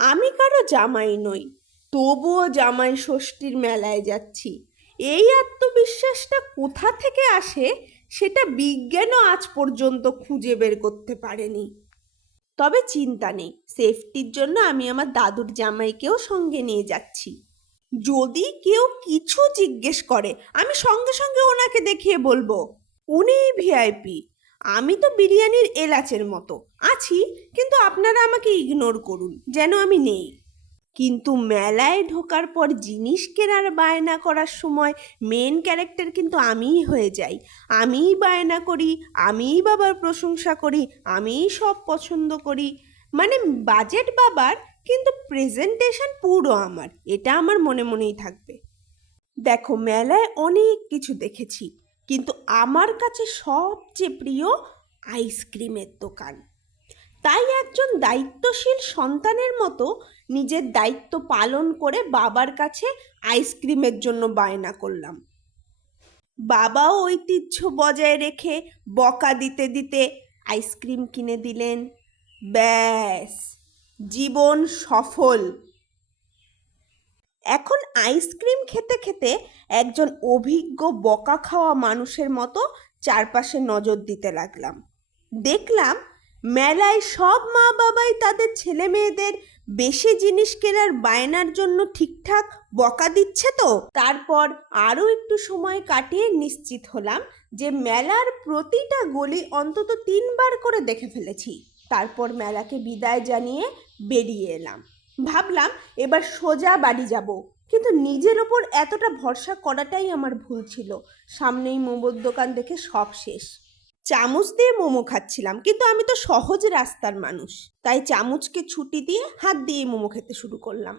আমি কারো জামাই নই, তবুও জামাই ষষ্ঠীর মেলায় যাচ্ছি। এই আত্মবিশ্বাসটা কোথা থেকে আসে সেটা বিজ্ঞানও আজ পর্যন্ত খুঁজে বের করতে পারেনি। তবে চিন্তা নেই, সেফটির জন্য আমি আমার দাদুর জামাইকেও সঙ্গে নিয়ে যাচ্ছি। যদি কেউ কিছু জিজ্ঞেস করে আমি সঙ্গে সঙ্গে ওনাকে দেখিয়ে বলবো উনিই ভিআইপি। আমি তো বিরিয়ানির এলাচের মতো আছি, কিন্তু আপনারা আমাকে ইগনোর করুন যেন আমি নেই। কিন্তু মেলায় ঢোকার পর জিনিস কেনার বায়না করার সময় মেন ক্যারেক্টার কিন্তু আমিই হয়ে যাই। আমিই বায়না করি, আমিই বাবার প্রশংসা করি, আমিই সব পছন্দ করি। মানে বাজেট বাবার, কিন্তু প্রেজেন্টেশন পুরো আমার। এটা আমার মনে মনেই থাকবে। দেখো, মেলায় অনেক কিছু দেখেছি, কিন্তু আমার কাছে সবচেয়ে প্রিয় আইসক্রিমের দোকান। তাই একজন দায়িত্বশীল সন্তানের মতো নিজের দায়িত্ব পালন করে বাবার কাছে আইসক্রিমের জন্য বায়না করলাম। বাবাও ঐতিহ্য বজায় রেখে বকা দিতে দিতে আইসক্রিম কিনে দিলেন। ব্যাস, জীবন সফল। এখন আইসক্রিম খেতে খেতে একজন অভিজ্ঞ বকা খাওয়া মানুষের মতো চারপাশে নজর দিতে লাগলাম। দেখলাম মেলায় সব মা বাবাই তাদের ছেলে মেয়েদের বেশি জিনিস কেনার বায়নার জন্য ঠিকঠাক বকা দিচ্ছে তো। তারপর আরও একটু সময় কাটিয়ে নিশ্চিত হলাম যে মেলার প্রতিটা গলি অন্তত 3বার করে দেখে ফেলেছি। তারপর মেলাকে বিদায় জানিয়ে বেরিয়ে এলাম। ভাবলাম এবার সোজা বাড়ি যাব, কিন্তু নিজের ওপর এতটা ভরসা করাটাই আমার ভুল ছিল। সামনেই মোমোর দোকান দেখে সব শেষ। চামচ দিয়ে মোমো খাচ্ছিলাম, কিন্তু আমি তো সহজ রাস্তার মানুষ, তাই চামচকে ছুটি দিয়ে হাত দিয়ে মোমো খেতে শুরু করলাম।